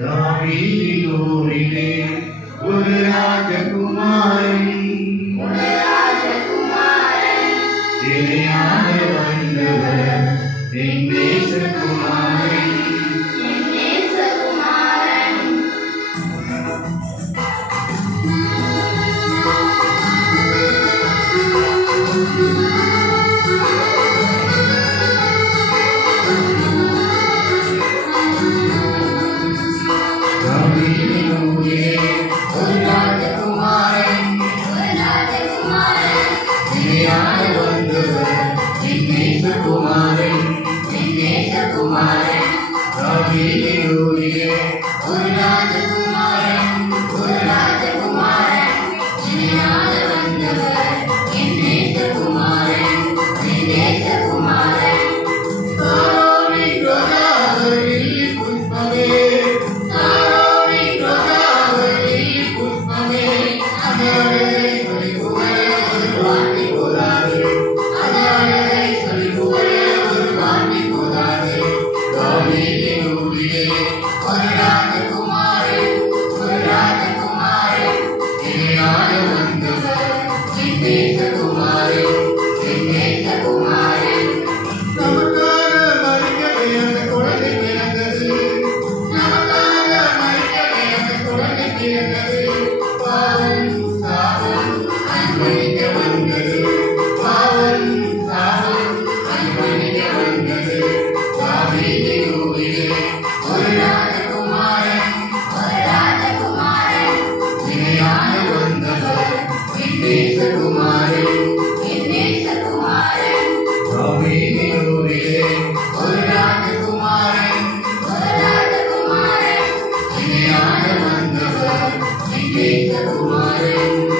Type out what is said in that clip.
தாவீதினூரிலே ஒரு ராஜகுமாரி இணையாக வந்தவர் என் நேசகுமாரி. தாவீதினூரிலே ஒரு ராஜகுமாரன் இணையாக வந்தவர் என் நேசகுமாரன். தாவீதினூரிலே ஒரு ராஜகுமாரன் இணையாக வந்தவர் என் நேசகுமாரன். சாரோனின் ரோஜாவளியில் புஷ்பமே, சாரோனின் ரோஜாவளியில் புஷ்பமே, அந்த அழகை சொல்லி புகழ ஒரு வார்த்தை போதாது, அந்த அழகை சொல்லி புகழ ஒரு வார்த்தை போதாது. தாவீதினூரிலே ஒரு ராஜகுமாரன் இணையாக வந்தவர் என் நேசகுமாரன். நமக்காக மரிக்கவே அந்த குழந்தை பிறந்தது, நமக்காக மரிக்கவே அந்த குழந்தை பிறந்தது. பாவம் சாபம் அனுபவிக்க வந்தது, பாவம் சாபம் அனுபவிக்க வந்தது. தாவீதினூரிலே ஒரு ராஜகுமாரன் இணையாக வந்தவர் என் நேசகுமாரன். தாவீதினூரிலே ஒரு ராஜகுமாரன் இணையாக வந்தவர் என் நேசகுமாரன்.